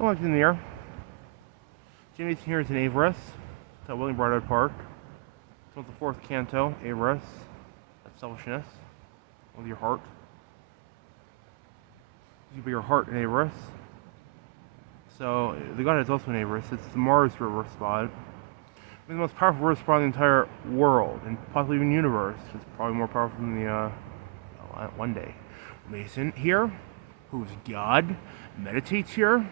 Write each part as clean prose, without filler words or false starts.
I looked in the air. Jameson here is an Avarice. It's at William Broadhead Park. It's the fourth canto, Avarice. That's selfishness. With your heart. You put your heart in Avarice. So, the Godhead is also an Avarice. It's the Mars river spot. It's the most powerful river spot in the entire world, and possibly even universe. It's probably more powerful than the, one day. Mason here, who's God, meditates here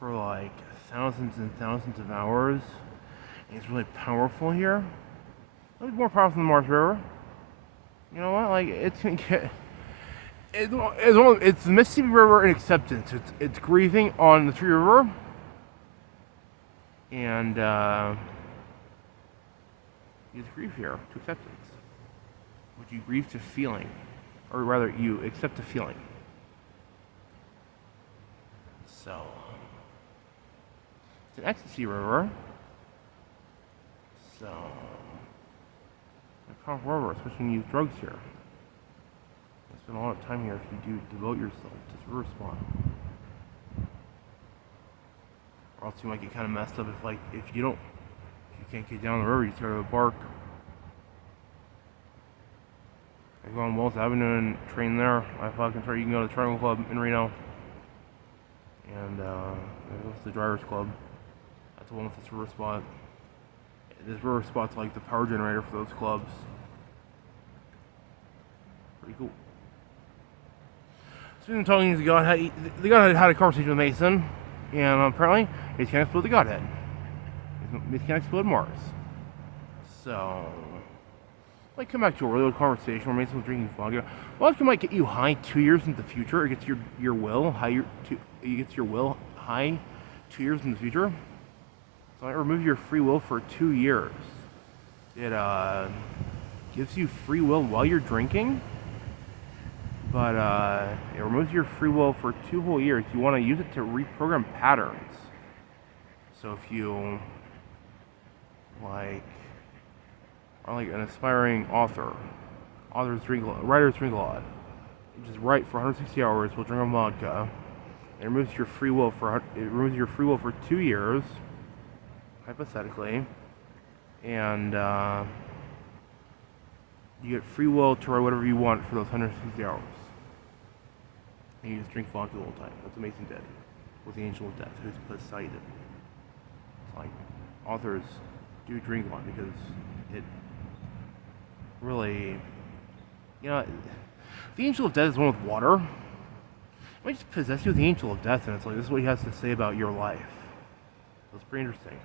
for like thousands and thousands of hours. And he's really powerful here. It's more powerful than the Mars River. You know what? Like, it's gonna get... It's the Mississippi River in acceptance. It's grieving on the Tree River. And, you just grieve here to acceptance. Would you grieve to feeling? Or rather, you accept the feeling. So, it's an ecstasy river. So, a powerful river, especially when you use drugs here. You spend a lot of time here if you do devote yourself to this river spot. Or else you might get kind of messed up if you can't get down the river, you just go to the park. I go on Wells Avenue and train there. You can go to the Triangle Club in Reno. And there's the Drivers Club. That's the one with this river spot. This river spot's like the power generator for those clubs. Pretty cool. So we've been talking to the Godhead had a conversation with Mason, and apparently Mason can't explode the Godhead. Mason can't explode Mars. So, like, come back to a real conversation where Mason was drinking vodka. Well, it might get you high 2 years into the future. It gets your will high. It gets your will high 2 years in the future. So it removes your free will for 2 years. It gives you free will while you're drinking, but it removes your free will for 2 whole years. You want to use it to reprogram patterns. So if you are like an aspiring author, writers drink a lot. You just write for 160 hours. We'll drink a vodka. It removes your free will for 2 years. Hypothetically, and you get free will to write whatever you want for those 160 hours. And you just drink vodka the whole time. That's what Mason did with the Angel of Death, who's Poseidon. It's like, authors do drink a lot because it really, the Angel of Death is one with water. It might just possess you with the Angel of Death, and it's like, this is what he has to say about your life. So it's pretty interesting.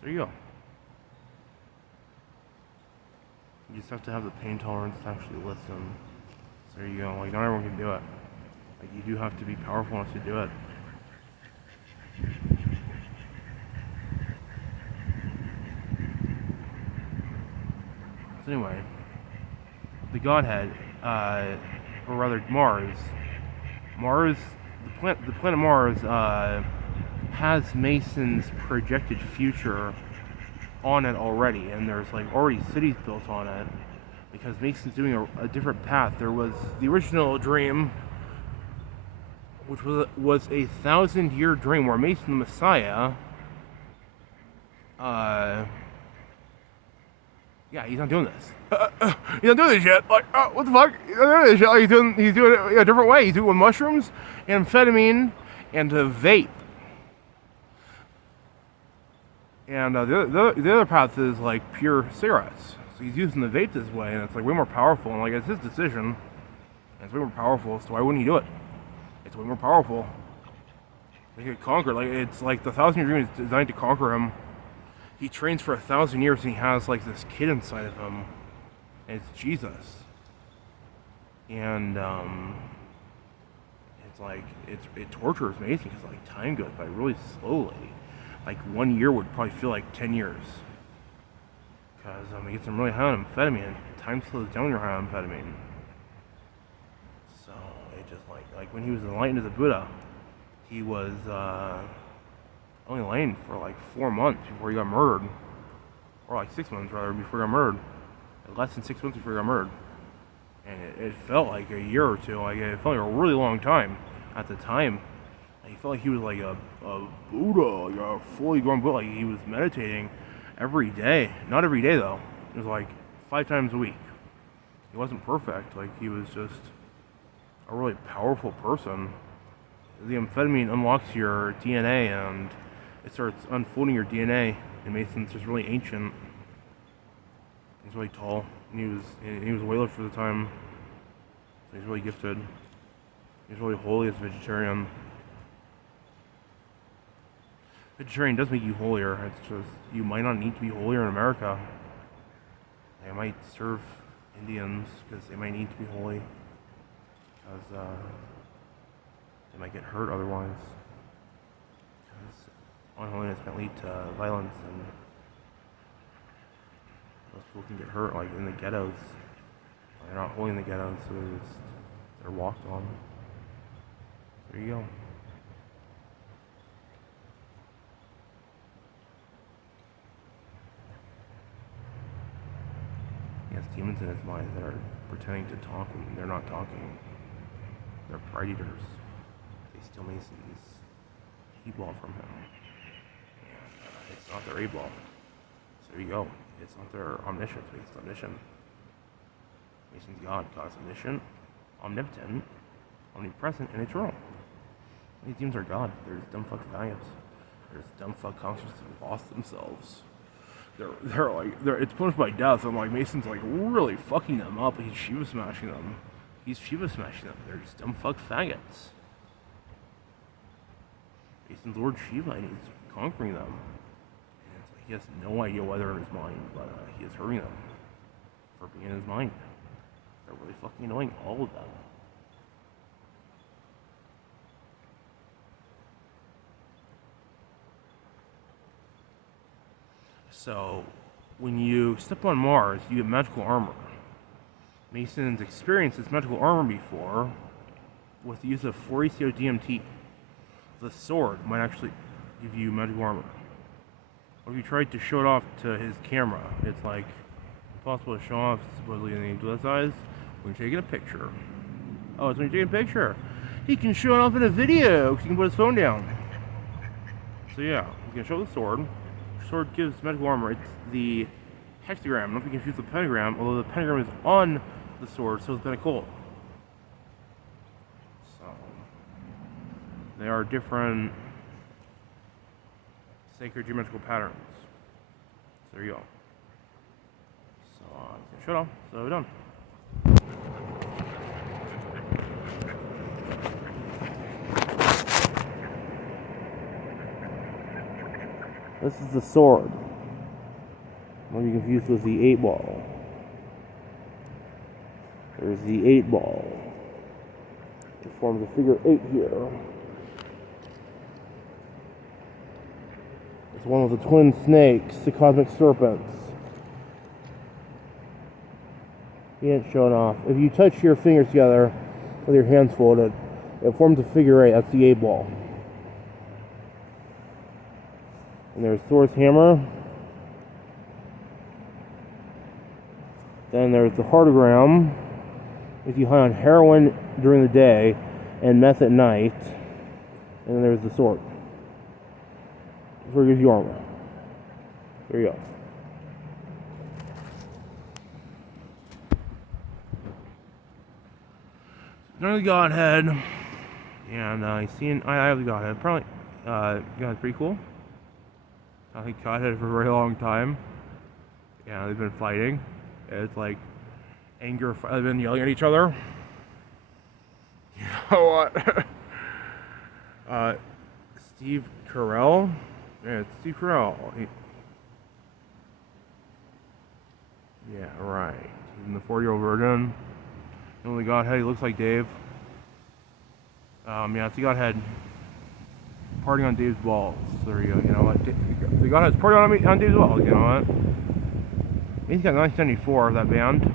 There you go. You just have to have the pain tolerance to actually listen. So there you go. Like, not everyone can do it. Like, you do have to be powerful enough to do it. So anyway, the Godhead, or rather Mars, the planet Mars, has Mason's projected future on it already, and there's like already cities built on it because Mason's doing a different path. There was the original dream, which was a 1,000-year dream where Mason the Messiah, he's not doing this. He's not doing this shit. Like, what the fuck? He's not doing this shit. Like, he's doing it a different way. He's doing it with mushrooms, amphetamine, and vape. And the other path is like pure cigarettes. So he's using the vape this way, and it's like way more powerful. And like, it's his decision. And it's way more powerful. So why wouldn't he do it? It's way more powerful. They get conquered. Like, it's like the 1,000-year dream is designed to conquer him. He trains for 1,000 years, and he has like this kid inside of him, and it's Jesus. And it's like it tortures Mason because like time goes by really slowly. Like 1 year would probably feel like 10 years. Because he gets him really high on amphetamine. Time slows down when you're high on amphetamine. So it just like when he was enlightened as a Buddha, he was only enlightened for like 4 months before he got murdered. Or like 6 months rather before he got murdered. Less than 6 months before he got murdered. And it felt like a year or two. Like, it felt like a really long time at the time. He felt like he was like a Buddha, like a fully grown Buddha. Like he was meditating every day. Not every day though. It was like 5 times a week. He wasn't perfect. Like he was just a really powerful person. The amphetamine unlocks your DNA and it starts unfolding your DNA. And Mason's just really ancient. He's really tall. And he was a weightlifter at the time. So he's really gifted. He's really holy as a vegetarian. Vegetarian does make you holier. It's just you might not need to be holier in America. They might serve Indians because they might need to be holy. Because they might get hurt otherwise. Because unholiness might lead to violence and most people can get hurt, like in the ghettos. They're not holy in the ghettos, so they're walked on. There you go. He has demons in his mind that are pretending to talk when they're not talking. They're pride eaters. They steal Mason's E-ball from him. And it's not their A-ball. So there you go. It's not their omniscience, Mason's omniscient. Mason's God. God's omniscient, omnipotent, omnipresent, and eternal. These demons are God. They're just dumb fuck values. They're just dumb fuck conscious that lost themselves. It's punished by death. And like Mason's like really fucking them up. He's Shiva smashing them. They're just dumb fuck faggots. Mason's Lord Shiva and he's conquering them. And it's like he has no idea why they're in his mind, but he is hurting them for being in his mind. They're really fucking annoying, all of them. So, when you step on Mars, you get magical armor. Mason's experienced this magical armor before with the use of 4-ECO DMT. The sword might actually give you magical armor. Or if you tried to show it off to his camera, it's like impossible to show off supposedly in the angel eyes when you're taking a picture. Oh, it's when you're taking a picture. He can show it off in a video because he can put his phone down. So yeah, you can show the sword. The sword gives magical armor. It's the hexagram, not to be confused with the pentagram, although the pentagram is on the sword, so it's kind of cool. So, they are different sacred geometrical patterns. So there you go. So, it's gonna shut off, so we're done. This is the sword. Don't be confused with the 8-ball. There's the 8-ball. It forms a figure 8 here. It's one of the twin snakes, the cosmic serpents. He ain't showing off. If you touch your fingers together with your hands folded, it forms a figure 8. That's the 8-ball. And there's Thor's hammer. Then there's the heartogram. If you high on heroin during the day and meth at night. And then there's the sword. The sword gives you armor. There you go. Another Godhead. And I have the Godhead. Probably Godhead's pretty cool. I think Godhead for a very long time. Yeah, they've been fighting. It's like anger. They've been yelling at each other. You know what? Steve Carell. Yeah, it's Steve Carell. Yeah, right. He's in the 40-year-old virgin. And the Godhead, he looks like Dave. Yeah, it's the Godhead. Partying on Dave's balls. There you go. You know what? The Godhead's partying on Dave's balls. You know what? He's got 1974, that band.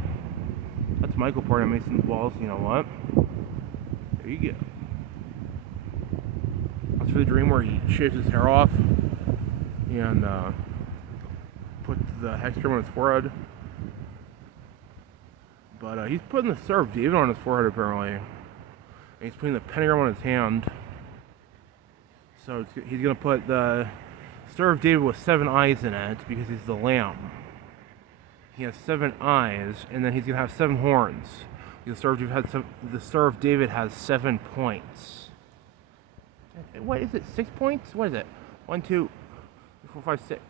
That's Michael partying on Mason's balls. You know what? There you go. That's for the dream where he shaves his hair off and puts the hexagram on his forehead. But he's putting the Seraph David on his forehead apparently. And he's putting the pentagram on his hand. So he's going to put the Star of David with 7 eyes in it because he's the lamb. He has 7 eyes, and then he's going to have 7 horns. The Star of David has 7 points. What is it? 6 points? What is it? 1, 2, 3, 4, 5, 6.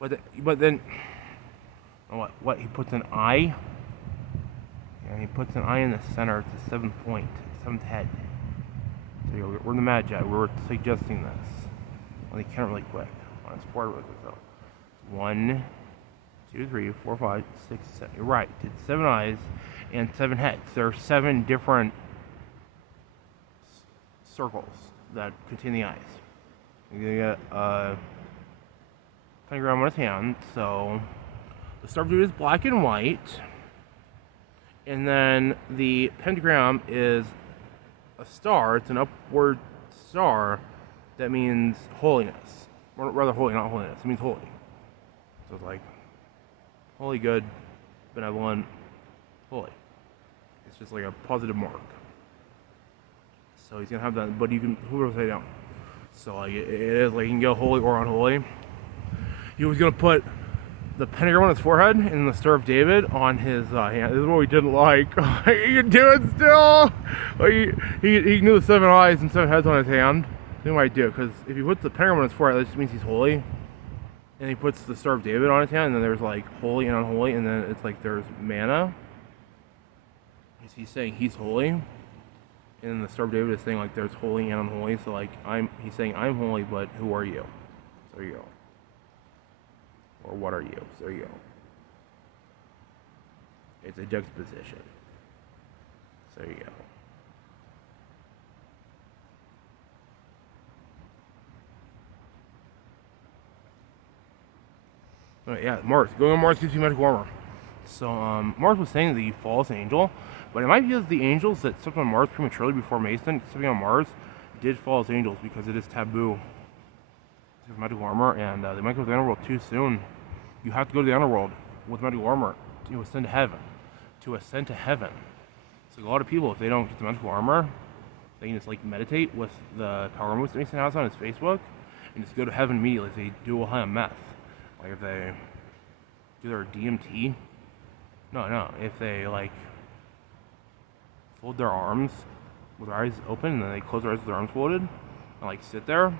But then, what? He puts an eye. Yeah, he puts an eye in the center. It's the 7th point, 7th head. So we're the Magi. We're suggesting this. Let me count really quick. On his forward with it though. 1, 2, 3, 4, 5, 6, 7. You're right. It's 7 eyes and 7 heads. There are 7 different circles that contain the eyes. You get a pentagram on his hand. So the Star of David is black and white, and then the pentagram is a star. It's an upward star that means holiness, or rather holy, not holiness. It means holy. So it's like holy, good, benevolent, holy. It's just like a positive mark. So he's gonna have that, but you can whoever say down. So like it is like you can go holy or unholy. He was gonna put the pentagram on his forehead and the Star of David on his hand. This is what we didn't like. He can do it still. Like he knew the 7 eyes and 7 heads on his hand. He might do it because if he puts the pentagram on his forehead, that just means he's holy. And he puts the Star of David on his hand, and then there's like holy and unholy, and then it's like there's manna. He's saying he's holy, and then the Star of David is saying like there's holy and unholy. So like he's saying I'm holy, but who are you? So there you go. Or what are you? So there you go. It's a juxtaposition. So there you go. Yeah, Mars. Going on Mars gives you magical armor. So, Mars was saying that he falls an angel, but it might be because the angels that stepped on Mars prematurely before Mason, stepping on Mars, did fall as angels because it is taboo. It's magical armor, and they might go to the underworld too soon. You have to go to the underworld with magical armor to ascend to heaven. To ascend to heaven. So a lot of people, if they don't get the magical armor, they can just like meditate with the power moves that Mason has on his Facebook, and just go to heaven immediately if they do a high on meth. Like if they do their DMT, no, if they like fold their arms with their eyes open and then they close their eyes with their arms folded and like sit there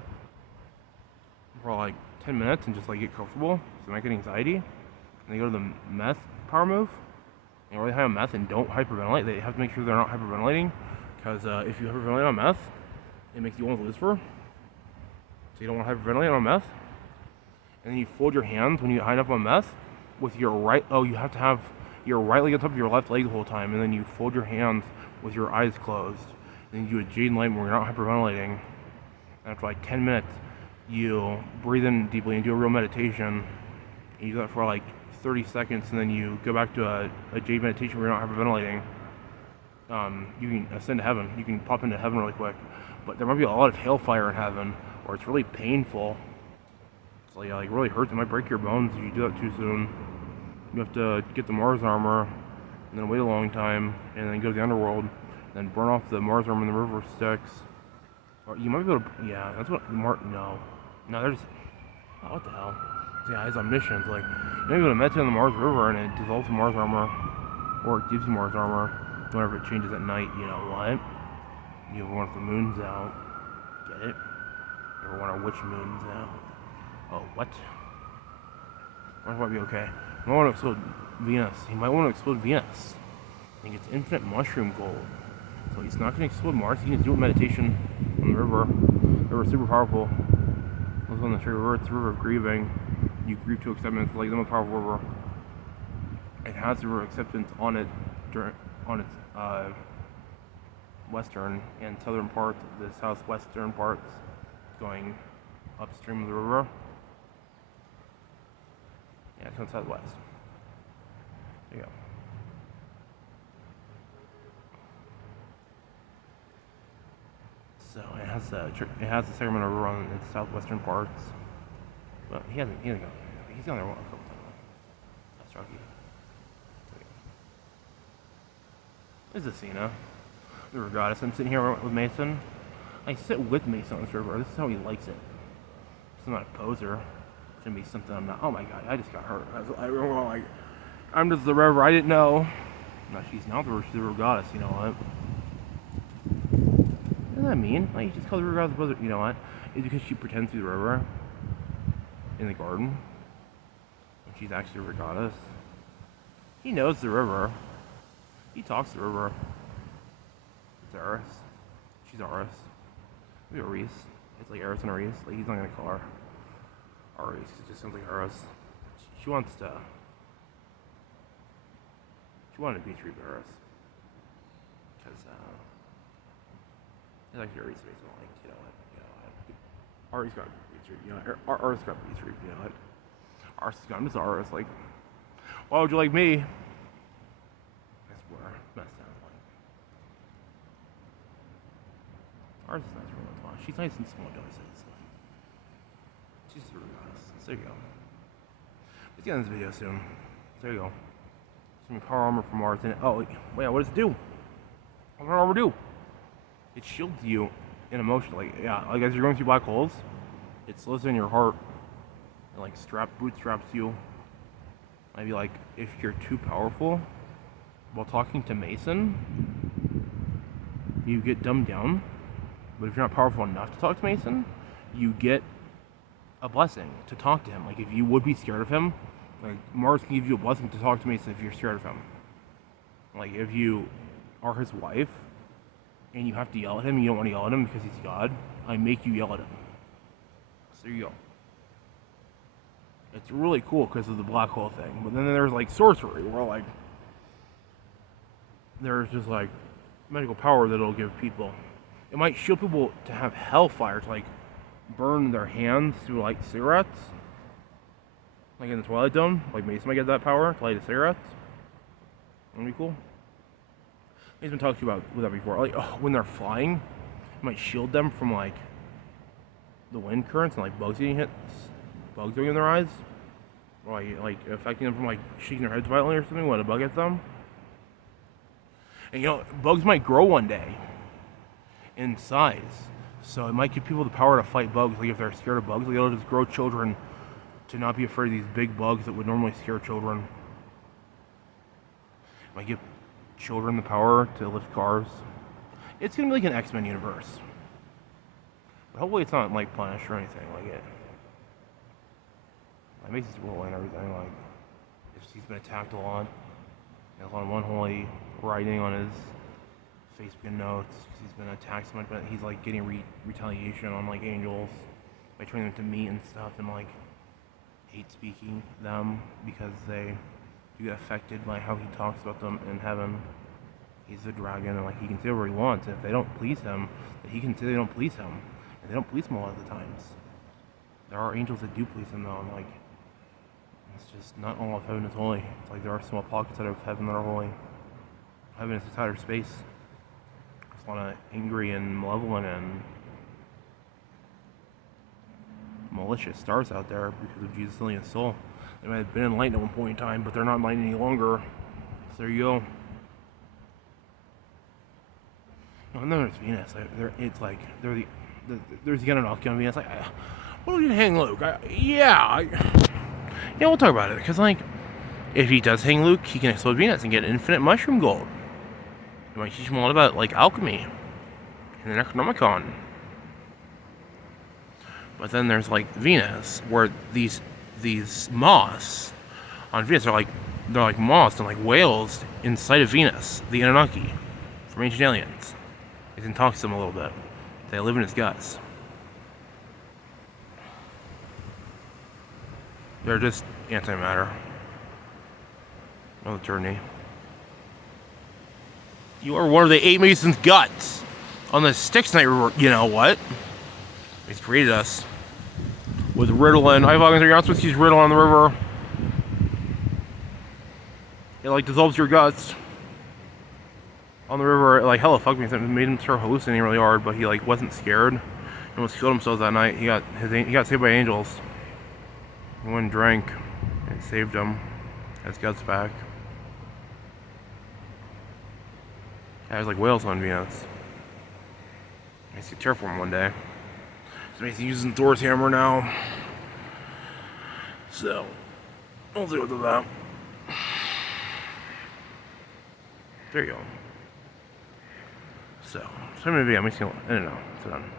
for like 10 minutes and just like get comfortable so they might get anxiety, and they go to the meth power move and really high on meth and don't hyperventilate. They have to make sure they're not hyperventilating because if you hyperventilate on meth, it makes you want Lucifer. So you don't want to hyperventilate on meth. And then you fold your hands when you high enough on meth with your right. Oh, you have to have your right leg on top of your left leg the whole time, and then you fold your hands with your eyes closed. And then you do a jade enlightenment where you're not hyperventilating. And after like 10 minutes, you breathe in deeply and do a real meditation. And you do that for like 30 seconds, and then you go back to a jade meditation where you're not hyperventilating. You can ascend to heaven. You can pop into heaven really quick. But there might be a lot of hellfire in heaven, or it's really painful. So yeah, like really hurts. It might break your bones if you do that too soon. You have to get the Mars armor, and then wait a long time, and then go to the underworld, and then burn off the Mars armor and the river sticks. Or you might be able to, yeah, that's what no, they're just, oh, what the hell? Yeah, his omniscience, like, you might be able to meditate on the Mars river, and it dissolves the Mars armor, or it gives you Mars armor, whenever it changes at night. You know what? You ever want if the moon's out? Get it? You ever want which moon's out? Oh, what? Mars might be okay. You might want to explode Venus. He might want to explode Venus. I think it's infinite mushroom gold. So he's not going to explode Mars. He can do a meditation on the river. The river's super powerful. It's on the river. It's the river of grieving. You grieve to acceptance. It's like the most powerful river. It has the river of acceptance on it, on its western and southern parts. The southwestern parts going upstream of the river. Yeah, it's on southwest. There you go. So it has the Sacramento River on its southwestern parts. But he's gone there a couple times. That's rocky. There's Athena, the river goddess. I'm sitting here with Mason. I sit with Mason on this river. This is how he likes it. I'm not a poser. It's gonna be something I'm not. Oh my god, I just got hurt. I'm just the river. I didn't know. No, she's not the river. She's the river goddess. You know what? What does that mean? Like, you just call the river goddess brother. You know what? It's because she pretends to be the river in the garden. And she's actually the river goddess. He knows the river. He talks to the river. It's Eris. She's Eris. Maybe Aris. It's like Eris and Aris. Like, he's not gonna call her Aris. It just sounds like Eris. She wants to. She wanted to be treated Eris. Because, it's like Aris basically. Like, you know what? Aris got to be treated. You know, Aris got to be treated. You know what? Aris is gone. It's Aris. Like, why would you like me? I swear. Messed up. Like, Aris is nice for a long. She's nice in small doses. Like, she's really nice. So there you go. Let's get in this video soon. There you go. Some power armor from Mars in it. Oh, wait, what does it do? What does armor do? It shields you in emotion. Like, yeah, like as you're going through black holes, it slows down your heart and like bootstraps you. Maybe like if you're too powerful while talking to Mason, you get dumbed down. But if you're not powerful enough to talk to Mason, you get a blessing to talk to him. Like if you would be scared of him, like Mars can give you a blessing to talk to Mason if you're scared of him. Like if you are his wife and you have to yell at him, you don't want to yell at him because he's God, I make you yell at him. So there you go. It's really cool because of the black hole thing. But then there's like sorcery, where like there's just like magical power that it'll give people. It might shield people to have hellfire, to like burn their hands through like cigarettes. Like in the Twilight Zone, like Mason might get that power to light a cigarette. That'd be cool. He's been talking to you about with that before. Like when they're flying, it might shield them from like the wind currents and like bugs getting hit, bugs going in their eyes, or like affecting them from like shaking their heads violently or something when a bug hits them. And you know, bugs might grow one day in size, so it might give people the power to fight bugs. Like if they're scared of bugs, like it'll just grow children to not be afraid of these big bugs that would normally scare children. It might give children the power to lift cars. It's gonna be like an X-Men universe. But hopefully it's not like punished or anything like it. It makes his role and everything. Like if he's been attacked a lot, he has a lot of unholy writing on his Facebook notes. He's been attacked so much, but he's like getting retaliation on like angels by turning them to meat and stuff, and like hate speaking them because they do get affected by how he talks about them in heaven. He's a dragon, and like he can say whatever he wants, and if they don't please him, he can say they don't please him, and they don't please him a lot of the times. There are angels that do please him though, and like it's just not all of heaven is holy. It's like there are small pockets out of heaven that are holy. Heaven is outer space. There's a lot of angry and malevolent and malicious stars out there because of Jesus' alien soul. They might have been enlightened at one point in time, but they're not enlightened any longer. So there you go. And then there's Venus. There's the Anunnaki on Venus. Like, what do we hang Luke? Yeah, we'll talk about it. Because like, if he does hang Luke, he can explode Venus and get infinite mushroom gold. He might teach him a lot about like alchemy and the Necronomicon. But then there's like Venus, where these moths on Venus are they're like moths and like whales inside of Venus, the Anunnaki from ancient aliens. He can talk to them a little bit. They live in his guts. They're just antimatter. Another journey. You are one of the 8 Masons' guts on the Styx Night River. You know what? He's created us with Ritalin. You're not supposed to use Ritalin on the river. It like dissolves your guts on the river. It, like hella fucked me. It made him start hallucinating really hard, but he like wasn't scared. He almost killed himself that night. He got saved by angels. He went and drank, and it saved him. His guts back. Yeah, there's like whales on Venus. I see terraform one day. So he's using Thor's hammer now. So, we'll deal with that. There you go. So maybe I'm missing. I don't know. So done.